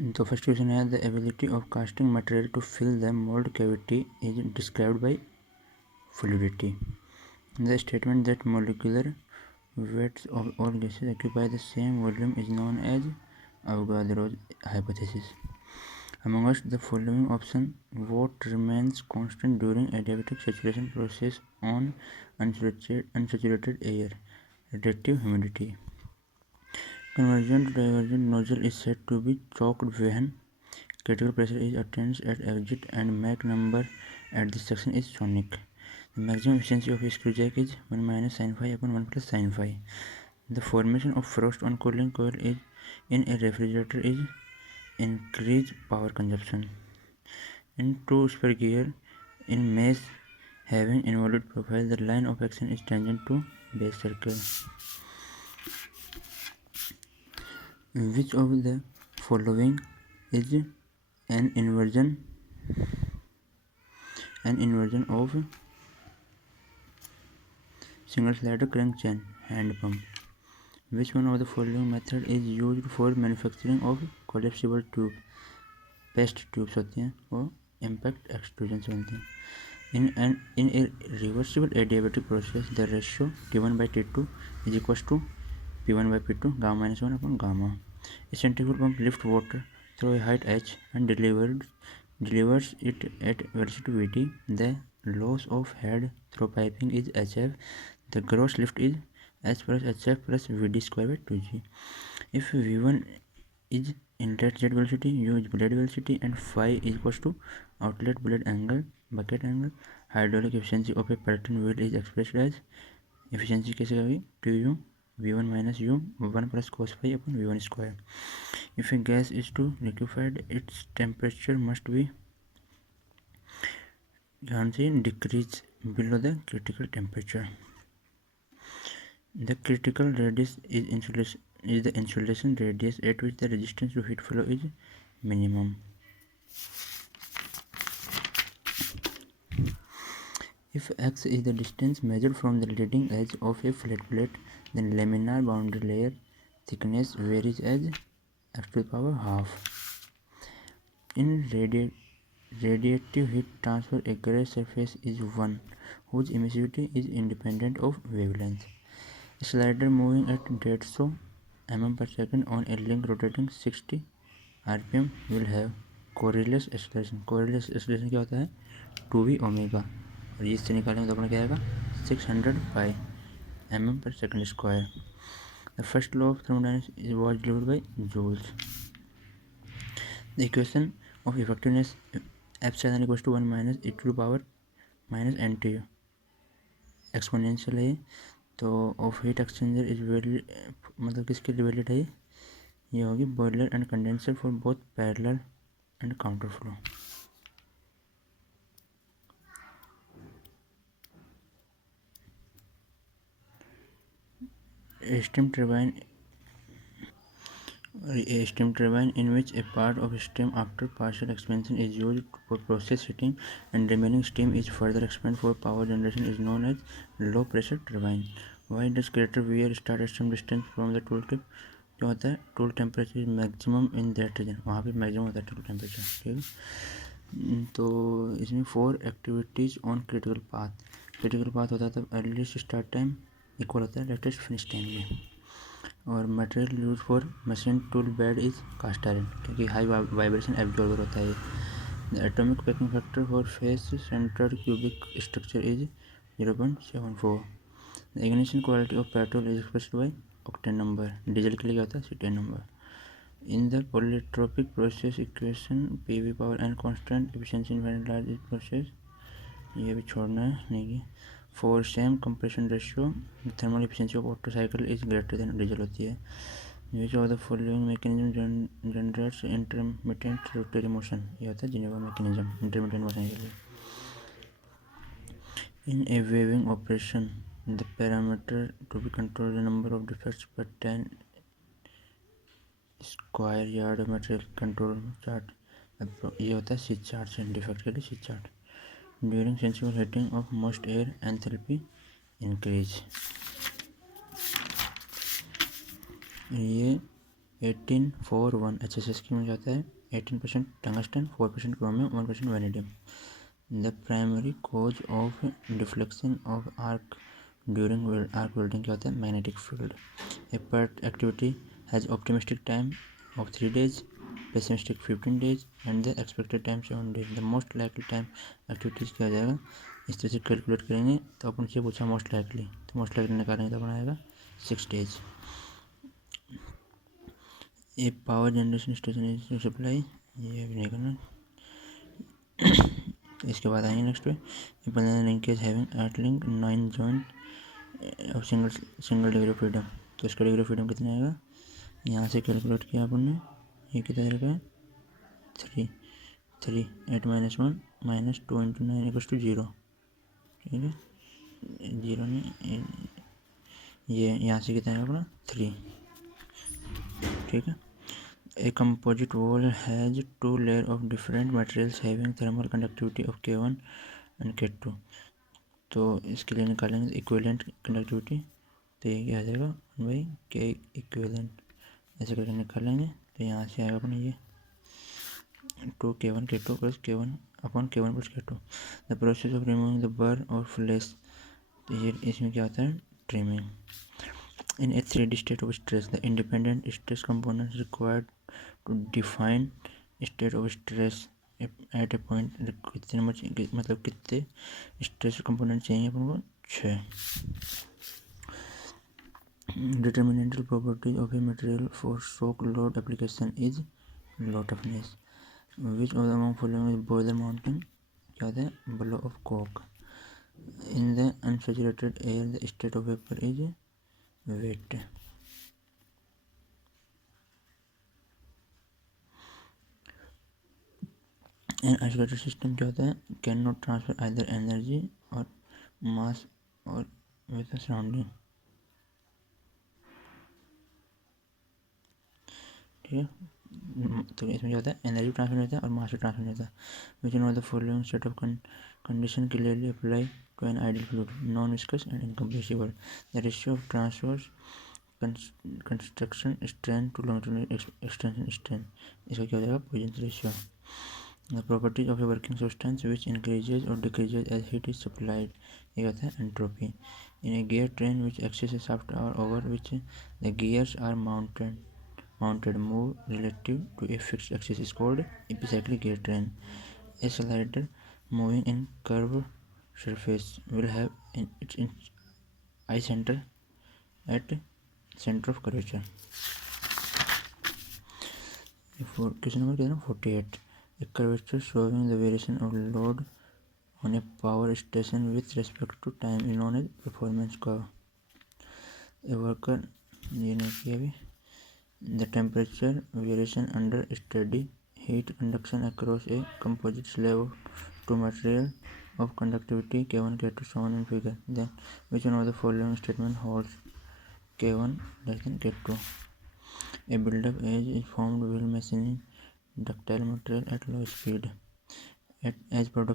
तो first question है, the ability of casting material to fill the mould cavity is described by fluidity. The statement that molecular weights of all gases occupy the same volume is known as Avogadro's hypothesis. Amongst the following options, what remains constant during adiabatic saturation process on unsaturated air? Relative humidity. Convergent to divergent nozzle is said to be choked when critical pressure is attained at exit and Mach number at this section is sonic. The maximum efficiency of a screw jack is 1 minus sin phi upon 1 plus sin phi. The formation of frost on cooling coil is in a refrigerator is increased power consumption. In two spur gear in mesh having involute profile, the line of action is tangent to base circle. Which of the following is an inversion of single slider crank chain hand pump? Which one of the following method is used for manufacturing of collapsible tube? Paste tubes होती हैं वो impact extrusion से बनती हैं. In a reversible adiabatic process, the ratio T1/T2 is equals to P1 by P2 gamma minus 1 upon gamma. A centrifugal pump lifts water through a height h and delivers it at velocity Vt. The loss of head through piping is hf. The gross lift is h plus hf plus Vd square by 2g. If V1 is inlet jet velocity, u is blade velocity, and phi is equals to outlet blade angle, bucket angle. Hydraulic efficiency of a Pelton wheel is expressed as efficiency कैसे होगी 2u v1 minus u 1 plus cos phi upon v1 square. If a gas is to liquefied, its temperature must be decrease below the critical temperature. The critical radius is the insulation radius at which the resistance to heat flow is minimum. If x is the distance measured from the leading edge of a flat plate, then laminar boundary layer thickness varies as x to the power half. In radiative heat transfer, a gray surface is one whose emissivity is independent of wavelength. A slider moving at 150 mm per second on a link rotating 60 rpm will have Coriolis acceleration. Coriolis acceleration क्या होता है 2v omega और इससे निकालेंगे तो अपना क्या आएगा 600 pi mm per second square. The first law of thermodynamics was delivered by Joules. The equation of effectiveness epsilon equals to 1 minus e to the power minus nt exponential है तो of heat exchanger is valid मतलब किसके लिए valid है ये होगी boiler and condenser for both parallel and counter flow. A steam turbine in which a part of steam after partial expansion is used for process heating and remaining steam is further expanded for power generation is known as low pressure turbine. Why does crater wear start at some distance from the tool tip? जो होता है tool temperature is maximum in that region, वहाँ पे maximum होता है tool temperature. ठीक है, तो इसमें 4 activities on critical path. Critical path होता है तब अर्लीस्ट स्टार्ट टाइम इक्वल होता है लेटेस्ट फिनिश टाइम में. और material use for machine tool bed is cast iron क्योंकि हाई वाइब्रेशन एब्जॉर्बर होता है ये. The atomic packing factor for face centred cubic structure is 0.74. The ignition quality of petrol is expressed by octane number. Diesel के लिए क्या होता है cetane number. In the polytropic process equation PV power and constant efficiency in very large process ये भी छोड़ना है नहीं कि for same compression ratio thermal efficiency of Otto cycle is greater than diesel होती है. Which of the following mechanism generates intermittent rotary motion ये होता है जिनेवा मैकेनिज्म इंटरमिटेंट मोशन के लिए. In a weaving operation the parameter to be control the number of defects per 10 square yard material control chart ये होता है C chart. Defect के लिए C chart. During sensible heating of most air, enthalpy increase. ये 1841 HSS की में जाता है 18% tungsten, 4% chromium, 1% vanadium. The primary cause of deflection of arc during arc welding क्या होता है? Magnetic field. A part activity has optimistic time of 3 days, pessimistic 15 days, and the expected time 7 days. The most likely time activities क्या हो जाएगा? इस तरह से calculate करेंगे तो अपन से पूछा मोस्ट लाइकली, तो मोस्ट लाइकली निकालेंगे तो अपन आएगा 6 days. A power generation station is supply, ये भी नहीं करना. इसके बाद आएंगे नेक्स्ट पे. Linkage having eight link 9 joint of single degree of freedom. तो इसका डिग्री ऑफ फ्रीडम कितना आएगा? यहाँ से कैलकुलेट किया अपन ने, ये कितना तरीका है? 3 8 -1 -2 × 9 = 0. ठीक है, 0 नहीं, ये यहाँ से कितना है अपना 3. ठीक है. A composite wall has 2 layers of different materials having thermal conductivity of K1 and K2. तो इसके लिए निकालेंगे इक्विवेलेंट कंडक्टिविटी. तो ये क्या आ जाएगा भाई? K equivalent. ऐसे करके निकालेंगे तो यहाँ से आएगा अपना ये 2K1 K2 + K1 upon K1 + K2. The process of removing the बर और फ्लेश. तो ये इसमें क्या होता है? Trimming. In a 3D state of stress, the independent stress components required to define state of stress at a point. कितने मतलब कितने स्ट्रेस कंपोनेंट चाहिए अपन को? 6. Determinantal property of a material for shock load application is low toughness. Which of the among following is boiler mountain? क्या होता है? blow of coke. In the unsaturated air, the state of vapor is wet. An isolated system क्या होता है? Can not transfer either energy और मास और with surrounding. ठीक है, तो इसमें क्या होता है? एनर्जी ट्रांसफर नहीं होता है और मास भी ट्रांसफर नहीं होता. Which one of the following set of condition clearly apply to an ideal fluid? Non viscous and incompressible. The ratio of transverse construction strain to longitudinal extension strain. इसका क्या हो जाएगा? Poisson ratio. The properties of a working substance which increases or decreases as heat is supplied. ये कहता है entropy. In a gear train which axis a shaft or over which the gears are mounted move relative to a fixed axis is called epicyclic gear train. A slider moving in curved surface will have its eye center at center of curvature. Question number 48. A curvature showing the variation of load on a power station with respect to time is known as performance curve. A worker, ये नहीं किया अभी. The temperature variation under steady heat conduction across a composite slab of two material of conductivity K1 K2 shown in figure. Then which one of the following statement holds? K1 less than K2. A build-up edge is formed while machining ductile material at low speed. As product